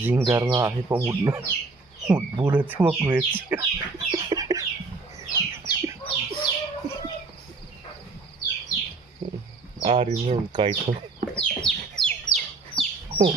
Zinggar nga आहे पण मुठबुडच मग वेच आरी मिळून काय तर हो